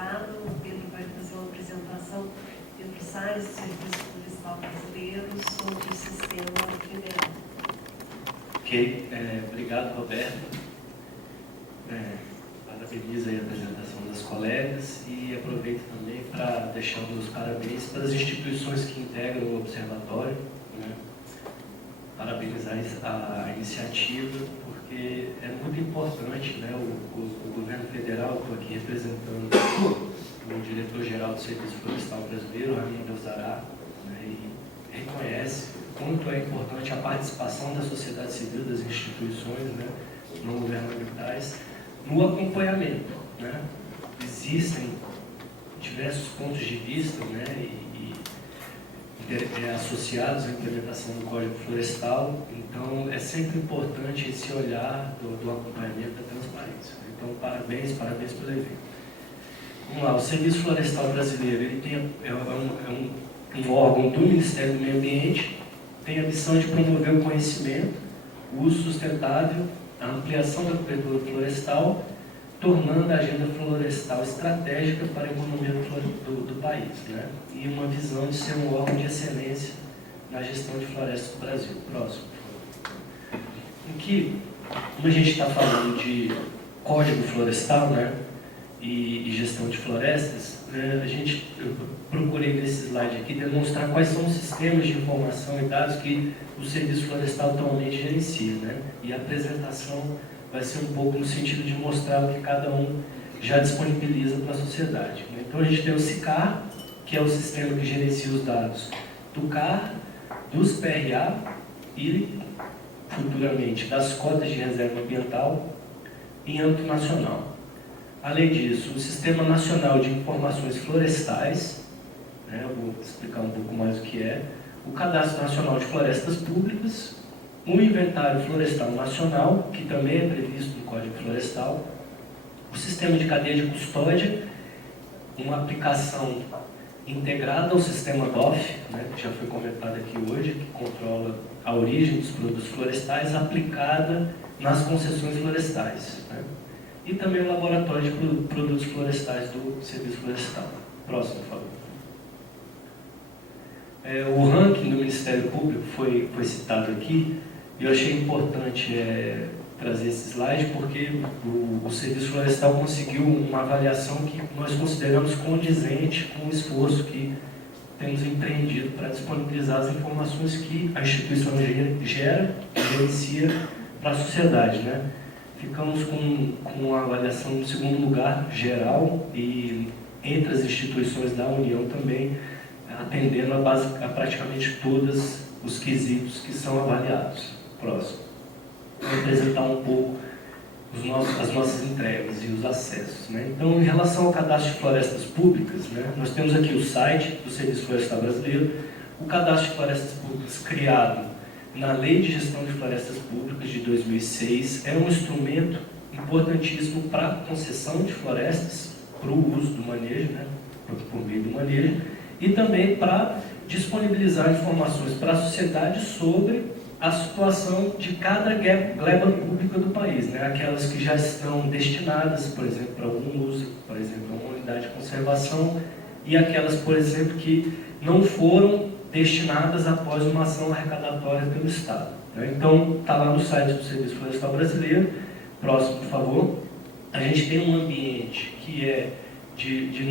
Estado. O Pedro vai fazer uma apresentação, Pedro Salles, do Serviço Florestal Brasileiro, sobre o sistema federal. Ok, obrigado, Roberto. Parabenizo aí a apresentação das colegas e aproveito também para deixar os meus parabéns para as instituições que integram o observatório, né? Parabenizar a iniciativa, porque é muito importante, né? O governo federal, estou aqui representando o diretor-geral do Serviço Florestal Brasileiro, Ramin Belzará, né? E reconhece quanto é importante a participação da sociedade civil, das instituições, né, não governamentais, no acompanhamento, né? Existem diversos pontos de vista, né, associados à implementação do Código Florestal, então é sempre importante esse olhar do acompanhamento da transparência. Então, parabéns pelo evento. Vamos lá, o Serviço Florestal Brasileiro ele é um órgão do Ministério do Meio Ambiente, tem a missão de promover o conhecimento, o uso sustentável, a ampliação da cobertura florestal, tornando a agenda florestal estratégica para a economia do país, né? E uma visão de ser um órgão de excelência na gestão de florestas do Brasil. Próximo, por favor. Em que, como a gente está falando de Código Florestal, né, e gestão de florestas, né, eu procurei nesse slide aqui demonstrar quais são os sistemas de informação e dados que o Serviço Florestal atualmente gerencia, né? E a apresentação vai ser um pouco no sentido de mostrar o que cada um já disponibiliza para a sociedade, né? Então a gente tem o SICAR, que é o sistema que gerencia os dados do CAR, dos PRA e, futuramente, das cotas de reserva ambiental em âmbito nacional. Além disso, o Sistema Nacional de Informações Florestais, né, eu vou explicar um pouco mais o que é, o Cadastro Nacional de Florestas Públicas, o Inventário Florestal Nacional, que também é previsto no Código Florestal, o Sistema de Cadeia de Custódia, uma aplicação integrada ao Sistema DOF, né, que já foi comentado aqui hoje, que controla a origem dos produtos florestais aplicada nas concessões florestais, né? E também o Laboratório de Produtos Florestais do Serviço Florestal. Próximo, por favor. O ranking do Ministério Público foi citado aqui, e eu achei importante trazer esse slide, porque o Serviço Florestal conseguiu uma avaliação que nós consideramos condizente com o esforço que temos empreendido para disponibilizar as informações que a instituição gerencia para a sociedade, né? Ficamos com uma avaliação no segundo lugar, geral, e entre as instituições da União também, atendendo a praticamente todos os quesitos que são avaliados. Próximo. Vou apresentar um pouco as nossas entregas e os acessos, né? Então, em relação ao cadastro de florestas públicas, né, nós temos aqui o site do Serviço Florestal Brasileiro, o cadastro de florestas públicas criado na Lei de Gestão de Florestas Públicas de 2006, é um instrumento importantíssimo para a concessão de florestas, para o uso do manejo, né, por meio do manejo, e também para disponibilizar informações para a sociedade sobre a situação de cada gleba pública do país, né, aquelas que já estão destinadas, por exemplo, para algum uso, por exemplo, a uma unidade de conservação, e aquelas, por exemplo, que não foram destinadas após uma ação arrecadatória pelo Estado, né? Então, está lá no site do Serviço Florestal Brasileiro. Próximo, por favor. A gente tem um ambiente que é de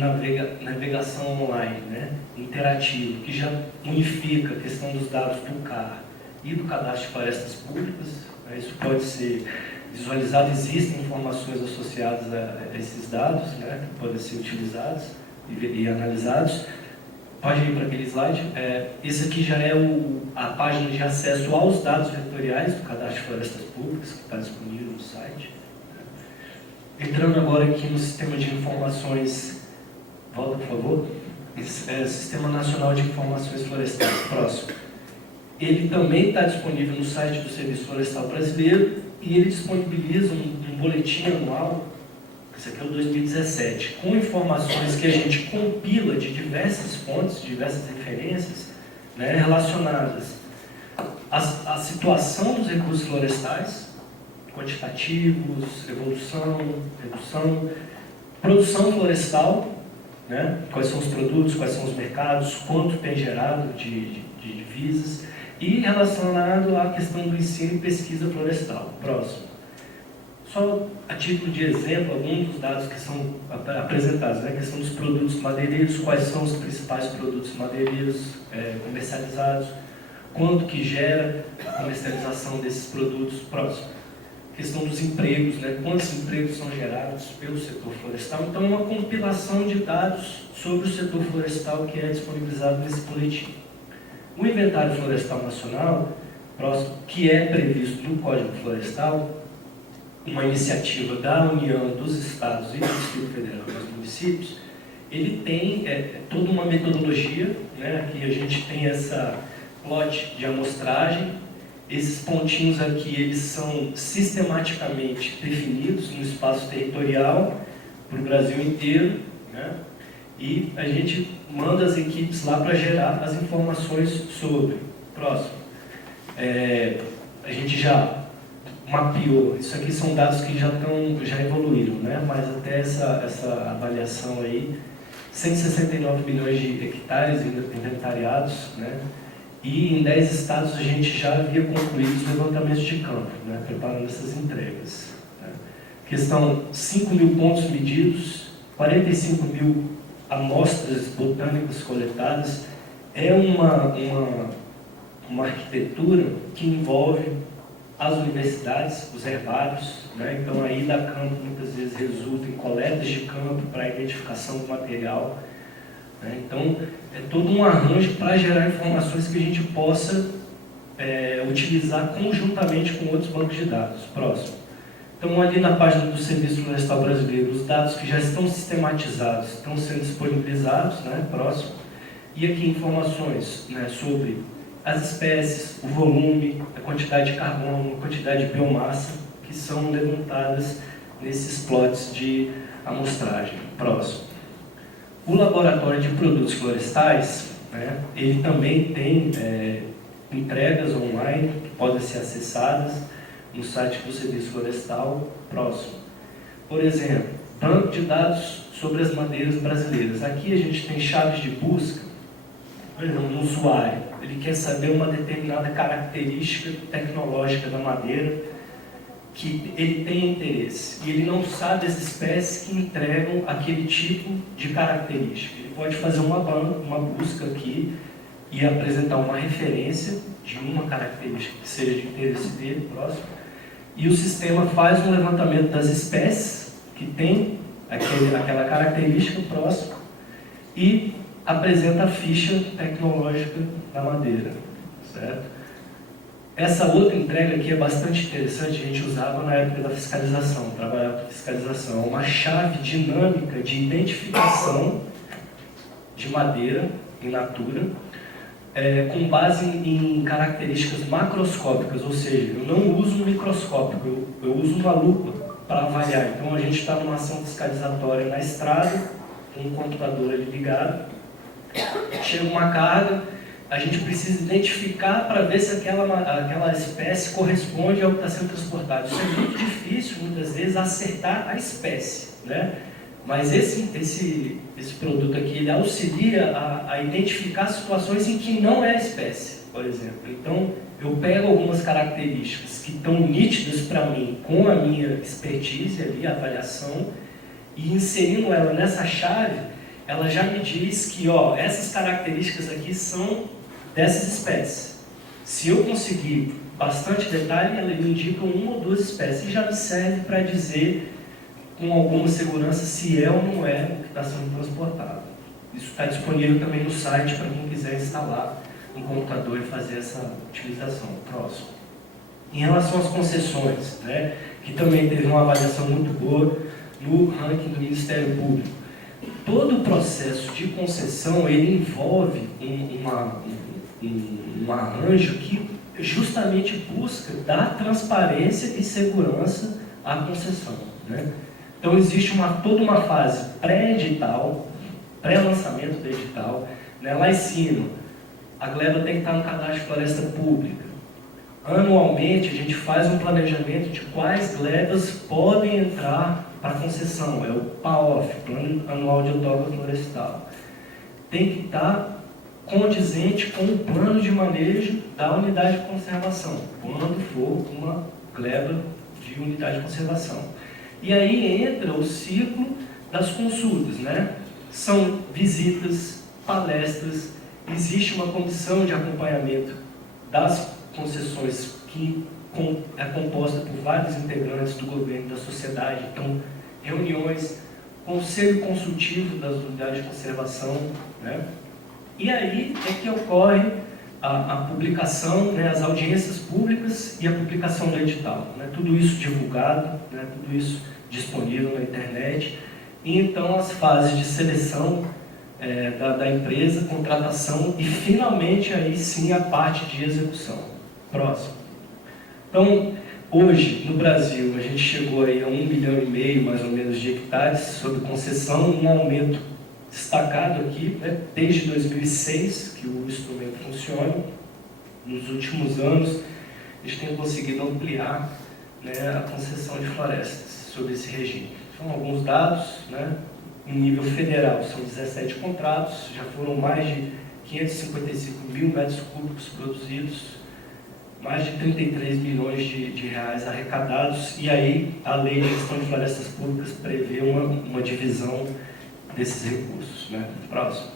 navegação online, né, interativo, que já unifica a questão dos dados do CAR e do Cadastro de Florestas Públicas, né? Isso pode ser visualizado, existem informações associadas a esses dados, né, que podem ser utilizados e analisados. Pode ir para aquele slide. Esse aqui já é a página de acesso aos dados vetoriais do Cadastro de Florestas Públicas, que está disponível no site. Entrando agora aqui no Sistema de Informações, volta por favor, Sistema Nacional de Informações Florestais, próximo. Ele também está disponível no site do Serviço Florestal Brasileiro e ele disponibiliza um boletim anual. Esse aqui é o 2017, com informações que a gente compila de diversas fontes, diversas referências, né, relacionadas à situação dos recursos florestais, quantitativos, evolução, redução, produção florestal, né? Quais são os produtos, quais são os mercados, quanto tem gerado de divisas, e relacionado à questão do ensino e pesquisa florestal. Próximo. Só a título de exemplo, alguns dos dados que são apresentados, né? A questão dos produtos madeireiros, quais são os principais produtos madeireiros comercializados, quanto que gera a comercialização desses produtos. Próximo. Questão dos empregos, né? Quantos empregos são gerados pelo setor florestal. Então, é uma compilação de dados sobre o setor florestal que é disponibilizado nesse boletim. O Inventário Florestal Nacional, próximo, que é previsto no Código Florestal, uma iniciativa da União, dos Estados e do Distrito Federal e dos municípios, ele tem toda uma metodologia, né? Aqui a gente tem essa plot de amostragem. Esses pontinhos aqui, eles são sistematicamente definidos no espaço territorial para o Brasil inteiro, né? E a gente manda as equipes lá para gerar as informações sobre. Próximo. A gente já mapeou, isso aqui são dados que já evoluíram, né? Mas até essa avaliação aí, 169 milhões de hectares inventariados, né? E em 10 estados a gente já havia concluído os levantamentos de campo, né? Preparando essas entregas, né? Questão, 5 mil pontos medidos, 45 mil amostras botânicas coletadas. É uma arquitetura que envolve as universidades, os herbários, né? Então aí da campo muitas vezes resulta em coletas de campo para a identificação do material, né? Então é todo um arranjo para gerar informações que a gente possa utilizar conjuntamente com outros bancos de dados. Próximo. Então ali na página do Serviço Florestal Brasileiro, os dados que já estão sistematizados estão sendo disponibilizados, né? Próximo. E aqui informações, né, sobre as espécies, o volume, a quantidade de carbono, a quantidade de biomassa que são levantadas nesses plots de amostragem. Próximo. O Laboratório de Produtos Florestais, né, ele também tem entregas online que podem ser acessadas no site do Serviço Florestal. Próximo. Por exemplo, banco de dados sobre as madeiras brasileiras. Aqui a gente tem chaves de busca. Por exemplo, um usuário, ele quer saber uma determinada característica tecnológica da madeira que ele tem interesse, e ele não sabe as espécies que entregam aquele tipo de característica. Ele pode fazer uma busca aqui e apresentar uma referência de uma característica que seja de interesse dele. Próximo. E o sistema faz um levantamento das espécies que tem aquela característica. Próximo. E apresenta a ficha tecnológica da madeira, certo? Essa outra entrega aqui é bastante interessante, a gente usava na época da fiscalização, trabalhava com fiscalização, uma chave dinâmica de identificação de madeira in natura, com base em características macroscópicas, ou seja, eu não uso um microscópio, eu uso uma lupa para avaliar. Então a gente está numa ação fiscalizatória na estrada, com um computador ali ligado, chega uma carga, a gente precisa identificar para ver se aquela espécie corresponde ao que está sendo transportado. Isso é muito difícil, muitas vezes, acertar a espécie, né? Mas esse produto aqui, ele auxilia a identificar situações em que não é a espécie, por exemplo. Então, eu pego algumas características que estão nítidas para mim, com a minha expertise ali, a avaliação, e inserindo ela nessa chave, ela já me diz que, ó, essas características aqui são dessas espécies. Se eu conseguir bastante detalhe, ela me indica uma ou duas espécies e já me serve para dizer com alguma segurança se é ou não é o que está sendo transportado. Isso está disponível também no site para quem quiser instalar um computador e fazer essa utilização. Próximo. Em relação às concessões, né, que também teve uma avaliação muito boa no ranking do Ministério Público. Todo o processo de concessão, ele envolve um arranjo que justamente busca dar transparência e segurança à concessão, né? Então existe toda uma fase pré-edital, pré-lançamento do edital, né? Lá em cima, a gleba tem que estar no cadastro de floresta pública. Anualmente a gente faz um planejamento de quais glebas podem entrar para concessão, é o PAOF, Plano Anual de Outorga Florestal. Tem que estar condizente com o plano de manejo da unidade de conservação, quando for uma gleba de unidade de conservação. E aí entra o ciclo das consultas, né? São visitas, palestras, existe uma comissão de acompanhamento das concessões que é composta por vários integrantes do governo e da sociedade, então reuniões, conselho consultivo das unidades de conservação, né? E aí é que ocorre a publicação, né, as audiências públicas e a publicação do edital, né? Tudo isso divulgado, né, tudo isso disponível na internet, e então as fases de seleção da empresa, contratação e finalmente aí sim a parte de execução. Próximo. Então, hoje no Brasil a gente chegou aí a 1,5 milhão mais ou menos de hectares sob concessão, um aumento destacado aqui, né, desde 2006 que o instrumento funciona. Nos últimos anos a gente tem conseguido ampliar, né, a concessão de florestas sobre esse regime. São alguns dados, né? Em nível federal são 17 contratos, já foram mais de 555 mil metros cúbicos produzidos, mais de 33 bilhões de reais arrecadados, e aí a Lei de Gestão de Florestas Públicas prevê uma divisão desses recursos, né? Próximo.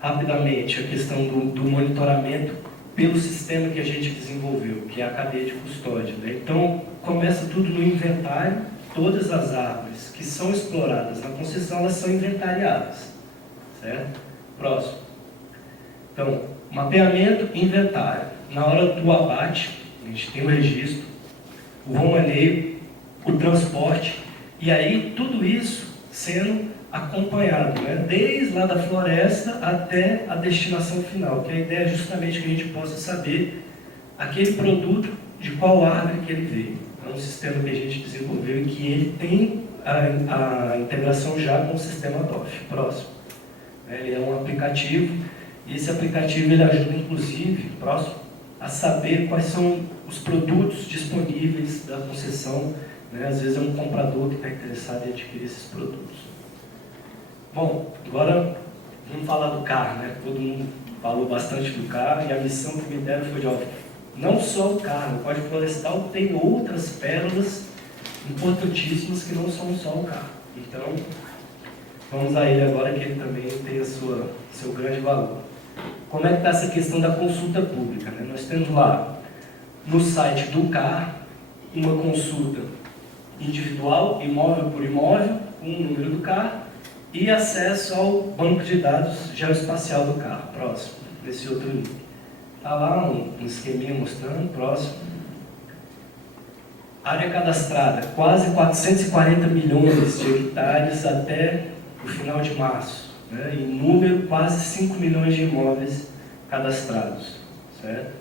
Rapidamente, a questão do monitoramento pelo sistema que a gente desenvolveu, que é a cadeia de custódia, né? Então, começa tudo no inventário, todas as árvores que são exploradas na concessão, elas são inventariadas, certo? Próximo. Então, mapeamento e inventário. Na hora do abate, a gente tem o registro, o romaneio, o transporte, e aí tudo isso sendo acompanhado, né? Desde lá da floresta até a destinação final, que a ideia é justamente que a gente possa saber aquele produto de qual árvore que ele veio. É um sistema que a gente desenvolveu e que ele tem a integração já com o sistema DOF. Próximo. Ele é um aplicativo, e esse aplicativo ele ajuda, inclusive, próximo, a saber quais são os produtos disponíveis da concessão, né? Às vezes é um comprador que está interessado em adquirir esses produtos. Bom, agora vamos falar do CAR, né? Todo mundo falou bastante do CAR, e a missão que me deram foi de, ó, não só o CAR, o Código Florestal tem outras pérolas importantíssimas que não são só o CAR. Então, vamos a ele agora, que ele também tem seu grande valor. Como é que está essa questão da consulta pública, né? Nós temos lá, no site do CAR, uma consulta individual, imóvel por imóvel, com o número do CAR, e acesso ao banco de dados geoespacial do CAR. Próximo, nesse outro link. Está lá um esqueminha mostrando, próximo. Área cadastrada, quase 440 milhões de hectares até o final de março, né? Em número, quase 5 milhões de imóveis cadastrados, certo?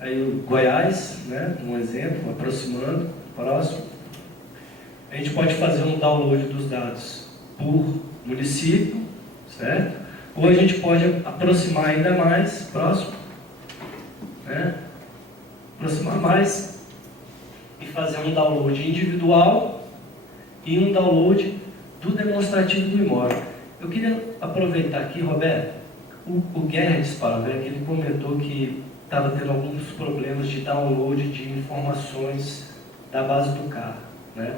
Aí o Goiás, né? Um exemplo, aproximando, próximo. A gente pode fazer um download dos dados por município, certo? Ou a gente pode aproximar ainda mais, próximo, né? Aproximar mais e fazer um download individual e um download do demonstrativo do imóvel. Eu queria aproveitar aqui, Roberto, o Gerdes Paravé, que ele comentou que estava tendo alguns problemas de download de informações da base do CAR, né?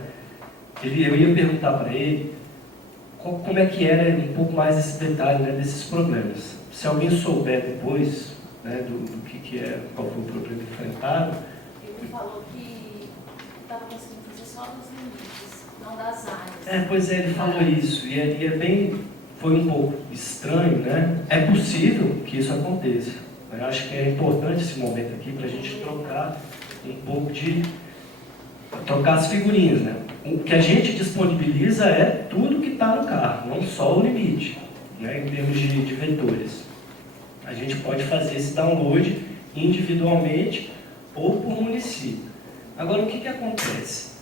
Eu ia perguntar para ele como é que era um pouco mais esse detalhe, né, desses problemas. Se alguém souber depois, né, do que é, qual foi o problema enfrentado. Ele falou que estava conseguindo fazer só dos limites, não das áreas. Pois é, ele falou isso, foi um pouco estranho, né? É possível que isso aconteça. Eu acho que é importante esse momento aqui para a gente trocar um pouco trocar as figurinhas, né? O que a gente disponibiliza é tudo que está no CAR, não só o limite, né, em termos de vetores. A gente pode fazer esse download individualmente ou por município. Agora, o que acontece?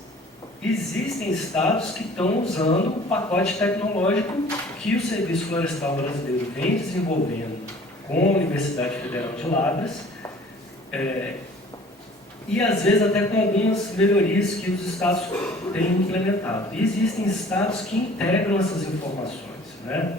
Existem estados que estão usando o pacote tecnológico que o Serviço Florestal Brasileiro vem desenvolvendo com a Universidade Federal de Lavras, e às vezes até com algumas melhorias que os estados têm implementado. E existem estados que integram essas informações, né?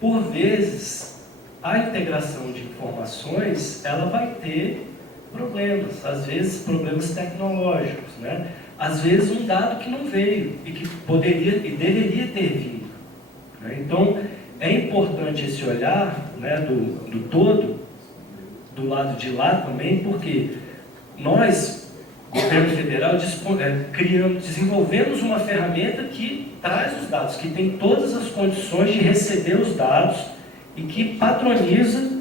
Por vezes, a integração de informações, ela vai ter problemas, às vezes problemas tecnológicos, né? Às vezes um dado que não veio e que poderia e deveria ter vindo, né? Então, é importante esse olhar, né, do todo, do lado de lá também, porque nós, governo federal, desenvolvemos uma ferramenta que traz os dados, que tem todas as condições de receber os dados e que padroniza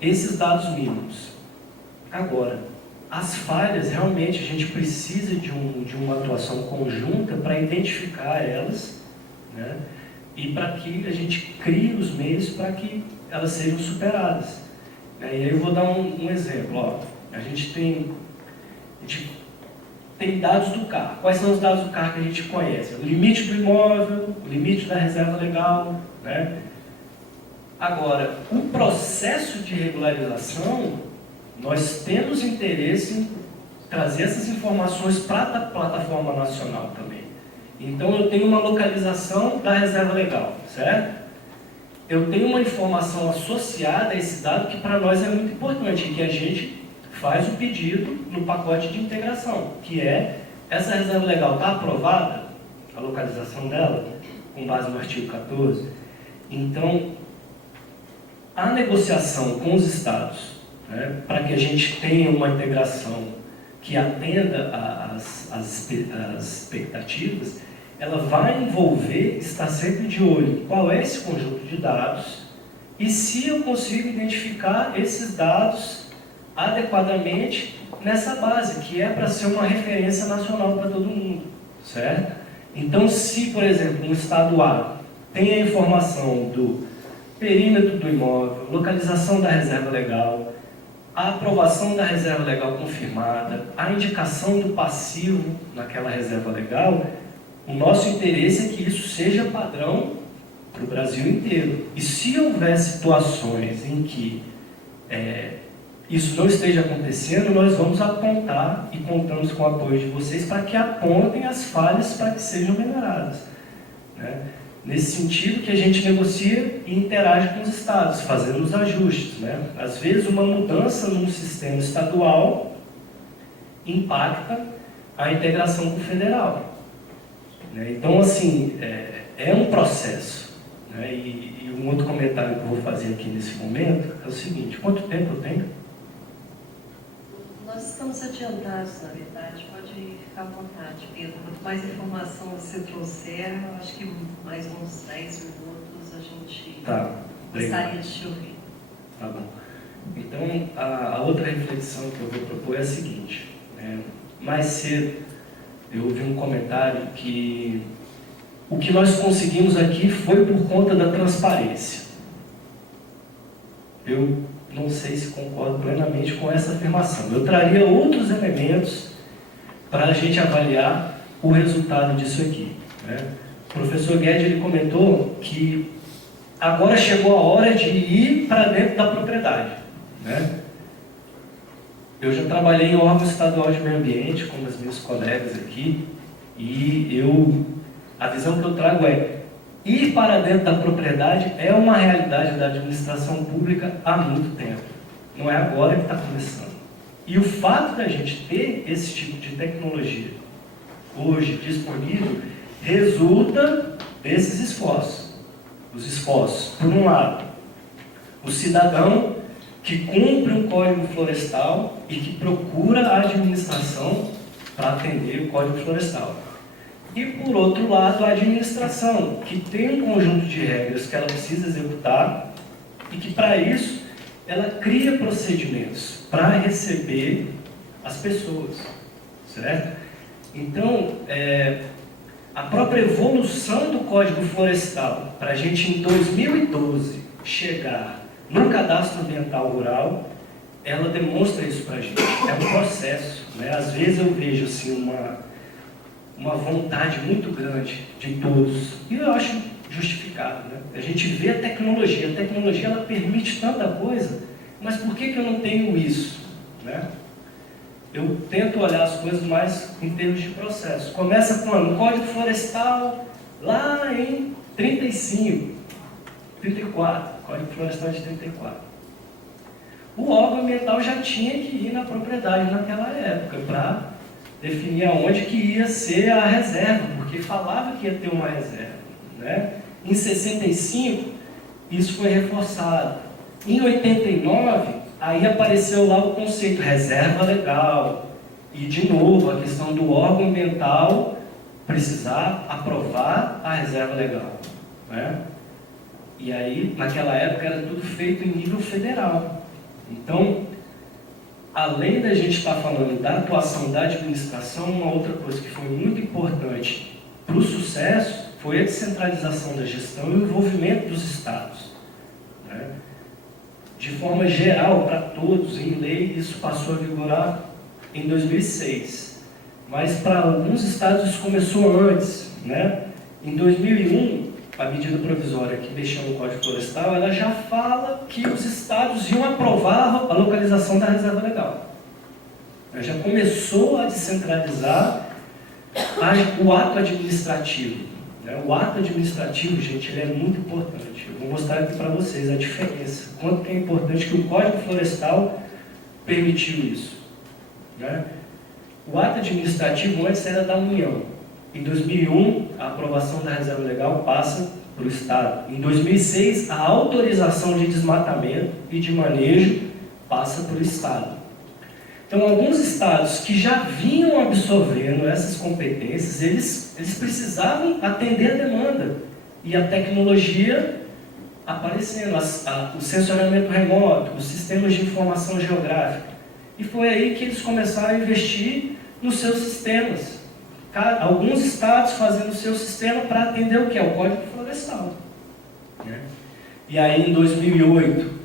esses dados mínimos. Agora, as falhas, realmente, a gente precisa de uma atuação conjunta para identificar elas, né, e para que a gente crie os meios para que elas sejam superadas. E aí eu vou dar um exemplo. Ó, a gente tem dados do carro. Quais são os dados do carro que a gente conhece? O limite do imóvel, o limite da reserva legal, né? Agora, o processo de regularização, nós temos interesse em trazer essas informações para a plataforma nacional também. Então, eu tenho uma localização da reserva legal, certo? Eu tenho uma informação associada a esse dado que para nós é muito importante, que a gente faz o pedido no pacote de integração, que é, essa reserva legal está aprovada, a localização dela, com base no artigo 14. Então, a negociação com os estados, né, para que a gente tenha uma integração que atenda às expectativas, ela vai envolver estar sempre de olho qual é esse conjunto de dados e se eu consigo identificar esses dados adequadamente nessa base, que é para ser uma referência nacional para todo mundo, certo? Então, se, por exemplo, no estado A tem a informação do perímetro do imóvel, localização da reserva legal, a aprovação da reserva legal confirmada, a indicação do passivo naquela reserva legal, o nosso interesse é que isso seja padrão para o Brasil inteiro. E se houver situações em que isso não esteja acontecendo, nós vamos apontar e contamos com o apoio de vocês para que apontem as falhas para que sejam melhoradas, né? Nesse sentido que a gente negocia e interage com os estados, fazendo os ajustes, né? Às vezes uma mudança num sistema estadual impacta a integração com o federal, né? Então, assim, é um processo, né? E um outro comentário que eu vou fazer aqui nesse momento é o seguinte: quanto tempo eu tenho? Nós estamos adiantados, na verdade, pode ficar à vontade, Pedro. Quanto mais informação você trouxer, eu acho que mais uns 10 minutos a gente gostaria de te ouvir. Tá bom. Então, a outra reflexão que eu vou propor é a seguinte: mais cedo eu ouvi um comentário que o que nós conseguimos aqui foi por conta da transparência. Eu não sei se concordo plenamente com essa afirmação. Eu traria outros elementos para a gente avaliar o resultado disso aqui, né? O professor Guedes, ele comentou que agora chegou a hora de ir para dentro da propriedade, né? Eu já trabalhei em órgão estadual de meio ambiente com os meus colegas aqui e a visão que eu trago é: ir para dentro da propriedade é uma realidade da administração pública há muito tempo. Não é agora que está começando. E o fato da gente ter esse tipo de tecnologia hoje disponível resulta desses esforços. Os esforços, por um lado, o cidadão que cumpre um código florestal e que procura a administração para atender o código florestal. E, por outro lado, a administração, que tem um conjunto de regras que ela precisa executar e que, para isso, ela cria procedimentos para receber as pessoas, certo? Então, a própria evolução do Código Florestal, para a gente, em 2012, chegar no Cadastro Ambiental Rural, ela demonstra isso para a gente. É um processo, né? Às vezes eu vejo assim, uma vontade muito grande de todos, e eu acho justificado, né? A gente vê a tecnologia ela permite tanta coisa, mas por que eu não tenho isso, né? eu tento olhar as coisas mais em termos de processo. Começa quando? O Código Florestal, lá em 34, Código Florestal de 34. O órgão ambiental já tinha que ir na propriedade naquela época, para definir aonde que ia ser a reserva, porque falava que ia ter uma reserva, né? Em 65, isso foi reforçado. Em 89, aí apareceu lá o conceito reserva legal. E, de novo, a questão do órgão ambiental precisar aprovar a reserva legal, né? E aí, naquela época, era tudo feito em nível federal. Então, além da gente estar falando da atuação da administração, uma outra coisa que foi muito importante para o sucesso foi a descentralização da gestão e o envolvimento dos estados, né? De forma geral, para todos, em lei, isso passou a vigorar em 2006. Mas para alguns estados isso começou antes, né? Em 2001, a medida provisória que mexeu no Código Florestal, ela já fala que os estados iam aprovar a localização da reserva legal. Ela já começou a descentralizar o ato administrativo. O ato administrativo, gente, ele é muito importante. Eu vou mostrar aqui para vocês a diferença. Quanto que é importante que o Código Florestal permitiu isso, né? O ato administrativo antes era da União. Em 2001, a aprovação da reserva legal passa para o Estado. Em 2006, a autorização de desmatamento e de manejo passa para o Estado. Então, alguns estados que já vinham absorvendo essas competências, eles precisavam atender a demanda. E a tecnologia aparecendo, o sensoriamento remoto, os sistemas de informação geográfica. E foi aí que eles começaram a investir nos seus sistemas. Alguns estados fazendo o seu sistema para atender o que? O Código Florestal, né? E aí, em 2008,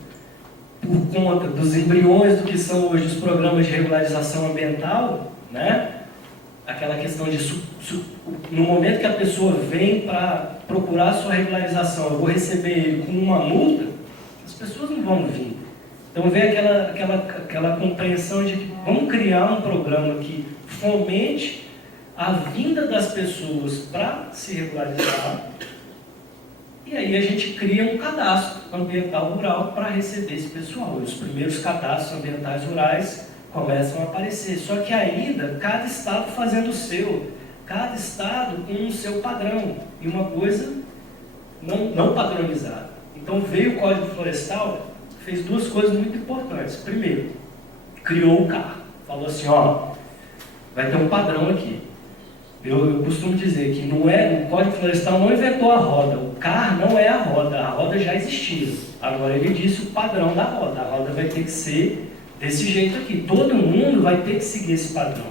por conta dos embriões do que são hoje os programas de regularização ambiental, né? Aquela questão de, no momento que a pessoa vem para procurar a sua regularização, eu vou receber ele com uma multa, as pessoas não vão vir. Então vem aquela compreensão de que vamos criar um programa que fomente a vinda das pessoas para se regularizar. E aí a gente cria um cadastro ambiental rural para receber esse pessoal. E os primeiros cadastros ambientais rurais começam a aparecer. Só que ainda, cada estado fazendo o seu. Cada estado com o seu padrão. E uma coisa não padronizada. Então veio o Código Florestal, fez duas coisas muito importantes. Primeiro, criou o CAR. Falou assim, ó, vai ter um padrão aqui. Eu costumo dizer que o Código Florestal não inventou a roda, o CAR não é a roda já existia. Agora ele disse o padrão da roda, a roda vai ter que ser desse jeito aqui, todo mundo vai ter que seguir esse padrão,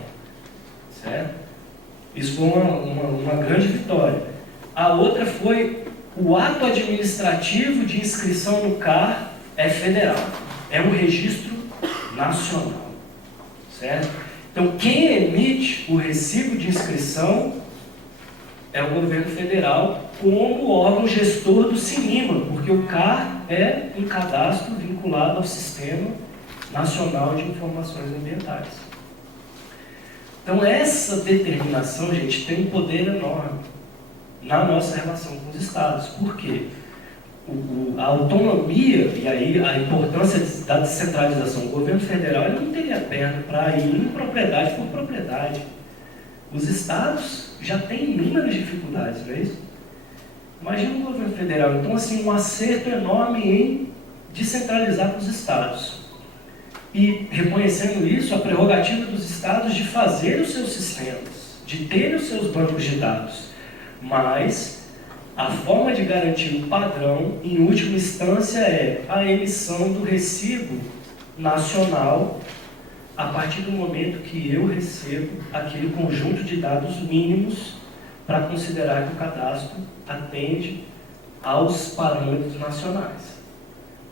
certo? Isso foi uma grande vitória. A outra foi o ato administrativo de inscrição no CAR é federal, é um registro nacional, certo? Então, quem emite o recibo de inscrição é o governo federal como órgão gestor do CINIMA, porque o CAR é um cadastro vinculado ao Sistema Nacional de Informações Ambientais. Então, essa determinação, gente, tem um poder enorme na nossa relação com os estados. Por quê? A autonomia e aí a importância da descentralização. O governo federal ele não teria perna para ir propriedade por propriedade. Os estados já têm inúmeras dificuldades, não é isso? Imagina o governo federal. Então, assim, um acerto enorme em descentralizar para os estados. E, reconhecendo isso, a prerrogativa dos estados de fazer os seus sistemas, de ter os seus bancos de dados. Mas a forma de garantir o padrão, em última instância, é a emissão do recibo nacional a partir do momento que eu recebo aquele conjunto de dados mínimos para considerar que o cadastro atende aos parâmetros nacionais.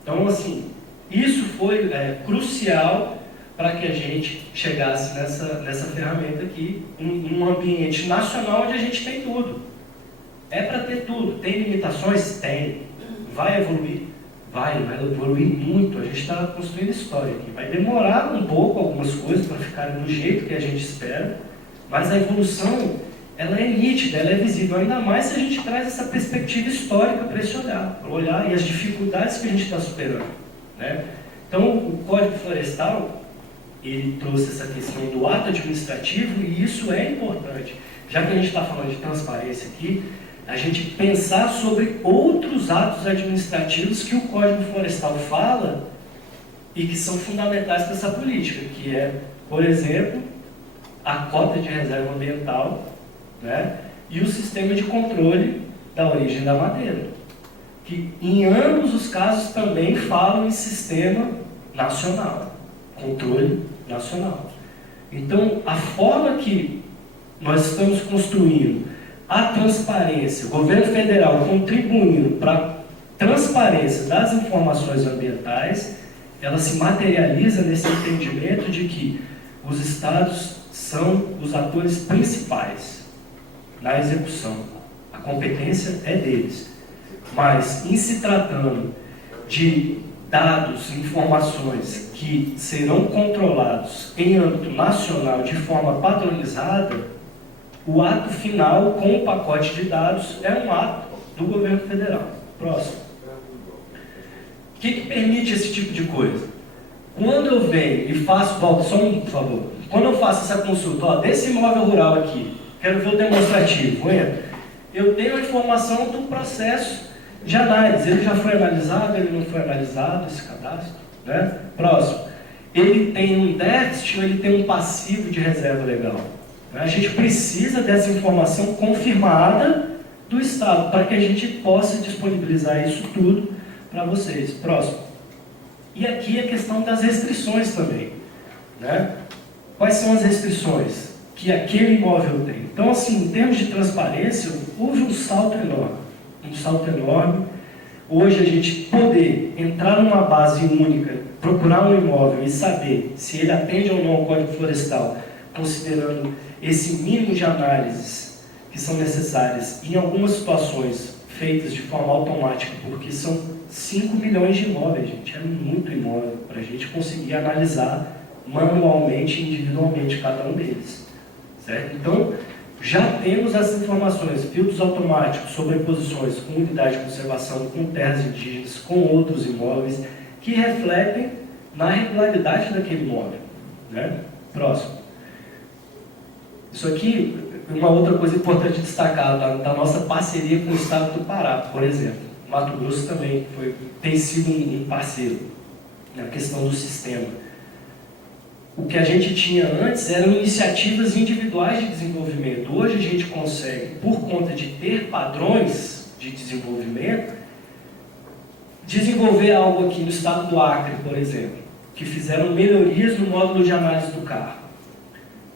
Então, assim, isso foi crucial para que a gente chegasse nessa ferramenta aqui, em um ambiente nacional onde a gente tem tudo. É para ter tudo. Tem limitações? Tem. Vai evoluir? vai evoluir muito. A gente está construindo história aqui. Vai demorar um pouco algumas coisas para ficarem do jeito que a gente espera, mas a evolução, ela é nítida, ela é visível, ainda mais se a gente traz essa perspectiva histórica para esse olhar, para olhar e as dificuldades que a gente está superando, né? Então, o Código Florestal, ele trouxe essa questão do ato administrativo, e isso é importante. Já que a gente está falando de transparência aqui, a gente pensar sobre outros atos administrativos que o Código Florestal fala e que são fundamentais para essa política, que é, por exemplo, a cota de reserva ambiental, né, e o sistema de controle da origem da madeira, que em ambos os casos também falam em sistema nacional, controle nacional. Então, a forma que nós estamos construindo a transparência, o governo federal contribuindo para a transparência das informações ambientais, ela se materializa nesse entendimento de que os estados são os atores principais na execução. A competência é deles. Mas, em se tratando de dados, informações que serão controlados em âmbito nacional de forma padronizada, o ato final com o pacote de dados é um ato do governo federal. Próximo. O que permite esse tipo de coisa? Quando eu venho e faço, volta só um, por favor. Quando eu faço essa consulta, ó, desse imóvel rural aqui, quero ver o demonstrativo, eu tenho a informação do processo de análise. Ele já foi analisado, ele não foi analisado, esse cadastro, né? Próximo. Ele tem um déficit ou ele tem um passivo de reserva legal? A gente precisa dessa informação confirmada do Estado, para que a gente possa disponibilizar isso tudo para vocês. Próximo. E aqui a questão das restrições também, né? Quais são as restrições que aquele imóvel tem? Então, assim, em termos de transparência, houve um salto enorme. Um salto enorme. Hoje, a gente poder entrar numa base única, procurar um imóvel e saber se ele atende ou não ao Código Florestal, considerando esse mínimo de análises que são necessárias em algumas situações feitas de forma automática, porque são 5 milhões de imóveis, gente. É muito imóvel para a gente conseguir analisar manualmente, individualmente, cada um deles. Certo? Então, já temos essas informações, filtros automáticos, sobreposições com unidade de conservação, com terras indígenas, com outros imóveis, que refletem na regularidade daquele imóvel. Né? Próximo. Isso aqui é uma outra coisa importante destacar da nossa parceria com o Estado do Pará, por exemplo. Mato Grosso também tem sido um parceiro na questão do sistema. O que a gente tinha antes eram iniciativas individuais de desenvolvimento. Hoje a gente consegue, por conta de ter padrões de desenvolvimento, desenvolver algo aqui no estado do Acre, por exemplo, que fizeram melhorias no módulo de análise do carro.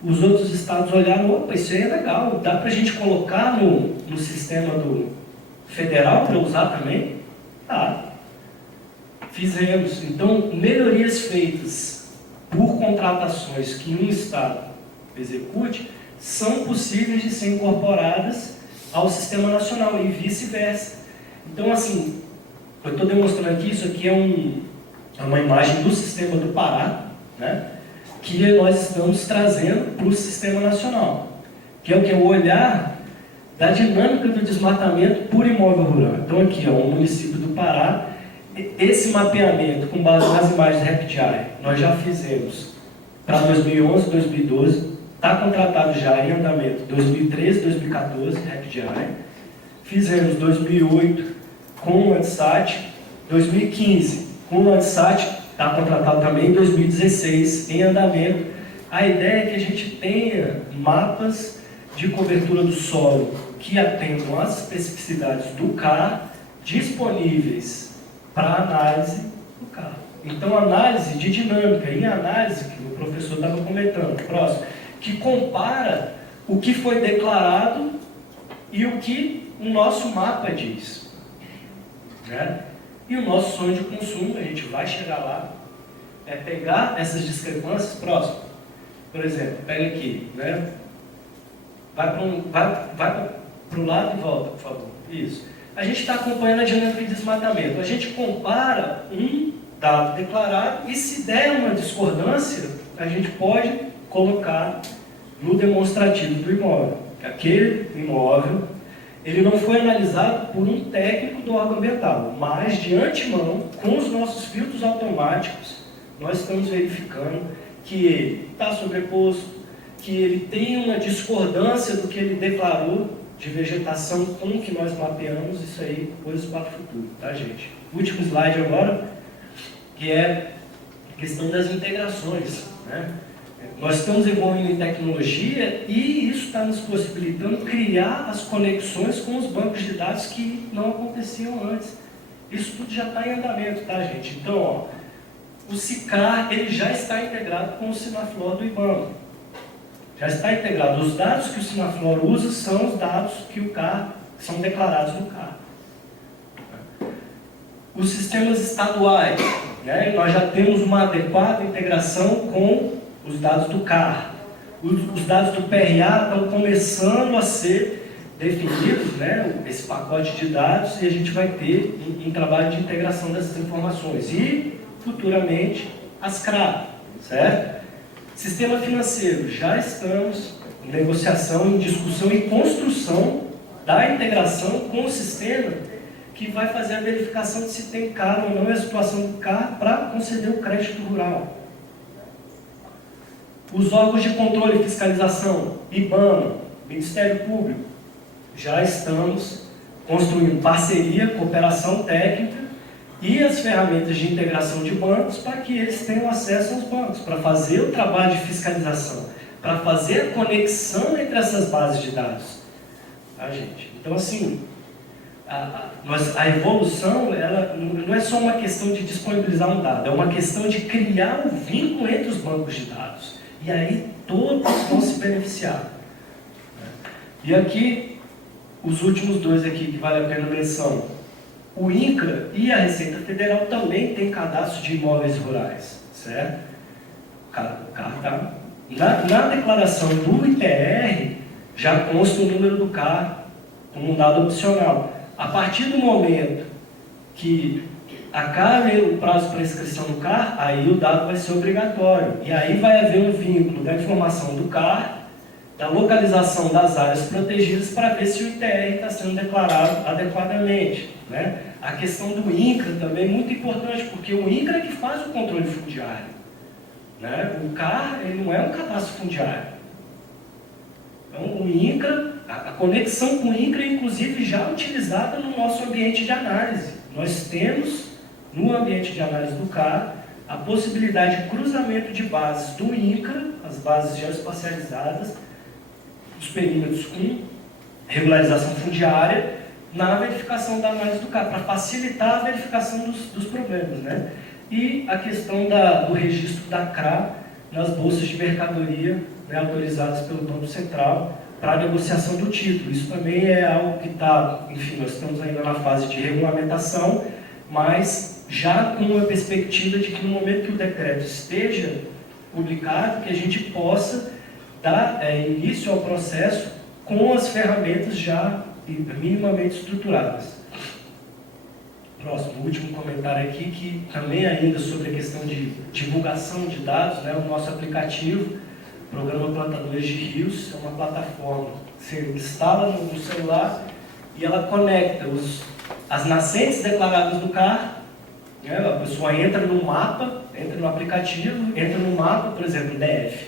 Os outros estados olharam, opa, isso aí é legal, dá para a gente colocar no sistema do federal para usar também? Tá. Fizemos. Então, melhorias feitas por contratações que um estado execute são possíveis de ser incorporadas ao sistema nacional e vice-versa. Então, assim, eu estou demonstrando aqui, isso aqui é uma imagem do sistema do Pará, né, que nós estamos trazendo para o sistema nacional, que é o que? O olhar da dinâmica do desmatamento por imóvel rural. Então, aqui, ó, o município do Pará, esse mapeamento com base nas imagens RapidEye, nós já fizemos para 2011, 2012, está contratado já em andamento 2013, 2014, RapidEye, fizemos 2008 com o Landsat, 2015 com o Landsat, está contratado também em 2016, em andamento. A ideia é que a gente tenha mapas de cobertura do solo que atendam às especificidades do CAR disponíveis para análise do carro. Então, análise de dinâmica, em análise, que o professor estava comentando, próximo, que compara o que foi declarado e o que o nosso mapa diz. Né? E o nosso sonho de consumo, a gente vai chegar lá, é pegar essas discrepâncias, próximo. Por exemplo, pega aqui, né? Vai para o lado e volta, por favor. Isso. a gente está acompanhando a dinâmica de desmatamento. A gente compara um dado declarado e, se der uma discordância, a gente pode colocar no demonstrativo do imóvel. Aquele imóvel, ele não foi analisado por um técnico do órgão ambiental, mas de antemão, com os nossos filtros automáticos, nós estamos verificando que ele está sobreposto, que ele tem uma discordância do que ele declarou de vegetação com o que nós mapeamos. Isso aí, coisas para o futuro, tá, gente? Último slide agora, que é a questão das integrações, né? Nós estamos evoluindo em tecnologia e isso está nos possibilitando criar as conexões com os bancos de dados que não aconteciam antes. Isso tudo já está em andamento, tá, gente? Então, ó, o SICAR, ele já está integrado com o Sinaflor do IBAMA. Já está integrado. Os dados que o Sinaflor usa são os dados que o CAR, são declarados no CAR. Os sistemas estaduais, né? Nós já temos uma adequada integração com os dados do CAR. Os dados do PRA estão começando a ser definidos, né? Esse pacote de dados, e a gente vai ter um trabalho de integração dessas informações. E, futuramente, as CRA, certo? Sistema financeiro, já estamos em negociação, em discussão e construção da integração com o sistema que vai fazer a verificação de se tem CAR ou não, a situação do CAR para conceder o crédito rural. Os órgãos de controle e fiscalização, IBAMA, Ministério Público, já estamos construindo parceria, cooperação técnica e as ferramentas de integração de bancos para que eles tenham acesso aos bancos, para fazer o trabalho de fiscalização, para fazer a conexão entre essas bases de dados. Tá, gente? Então, assim, a evolução, ela não é só uma questão de disponibilizar um dado, é uma questão de criar um vínculo entre os bancos de dados. E aí todos vão se beneficiar. E aqui, os últimos dois aqui que vale a pena menção. O INCRA e a Receita Federal também têm cadastro de imóveis rurais, certo? Na declaração do ITR, já consta o número do CAR como um dado opcional. A partir do momento que acabe o prazo para inscrição do CAR, aí o dado vai ser obrigatório. E aí vai haver um vínculo da informação do CAR, da localização das áreas protegidas, para ver se o ITR está sendo declarado adequadamente, né? A questão do INCRA também é muito importante, porque o INCRA é que faz o controle fundiário, né? O CAR, ele não é um cadastro fundiário. Então, o INCRA, a conexão com o INCRA é inclusive já utilizada no nosso ambiente de análise. Nós temos, no ambiente de análise do CAR, a possibilidade de cruzamento de bases do INCRA, as bases geoespacializadas, os perímetros com regularização fundiária, na verificação da análise do CAR, para facilitar a verificação dos problemas, né? E a questão do registro da CRA nas bolsas de mercadoria, né, autorizadas pelo Banco Central para a negociação do título. Isso também é algo que está, enfim, nós estamos ainda na fase de regulamentação, mas já com a perspectiva de que no momento que o decreto esteja publicado, que a gente possa dar início ao processo com as ferramentas já minimamente estruturadas. Próximo, último comentário aqui, que também ainda sobre a questão de divulgação de dados, né, o nosso aplicativo, Programa Plantadores de Rios, é uma plataforma que você instala no celular e ela conecta as nascentes declaradas do CAR, né, a pessoa entra no mapa, entra no aplicativo, entra no mapa, por exemplo, DF.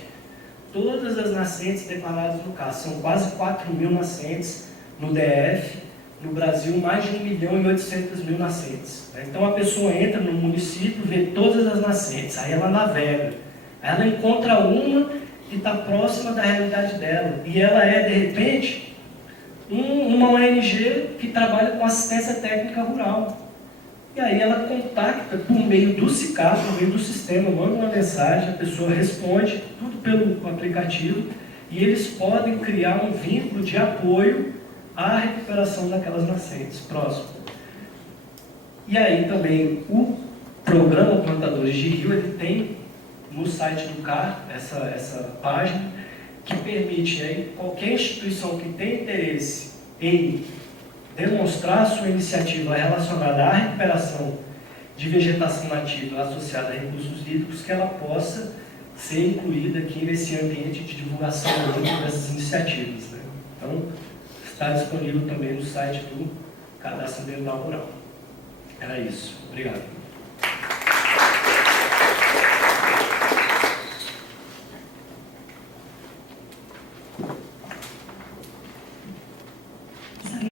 Todas as nascentes declaradas no CAR, são quase 4.000 nascentes no DF, no Brasil mais de 1.800.000 nascentes. Então a pessoa entra no município, vê todas as nascentes, aí ela navega, aí ela encontra uma que está próxima da realidade dela, e ela é, de repente, uma ONG que trabalha com assistência técnica rural. E aí ela contacta por meio do SICAR, por meio do sistema, manda uma mensagem, a pessoa responde, tudo pelo aplicativo, e eles podem criar um vínculo de apoio à recuperação daquelas nascentes. Próximo. E aí também o programa Plantadores de Rio, ele tem no site do CAR essa página que permite aí qualquer instituição que tenha interesse em demonstrar sua iniciativa relacionada à recuperação de vegetação nativa associada a recursos hídricos, que ela possa ser incluída aqui nesse ambiente de divulgação dessas iniciativas, né? Então, está disponível também no site do Cadastro Ambiental Rural. Era isso. Obrigado.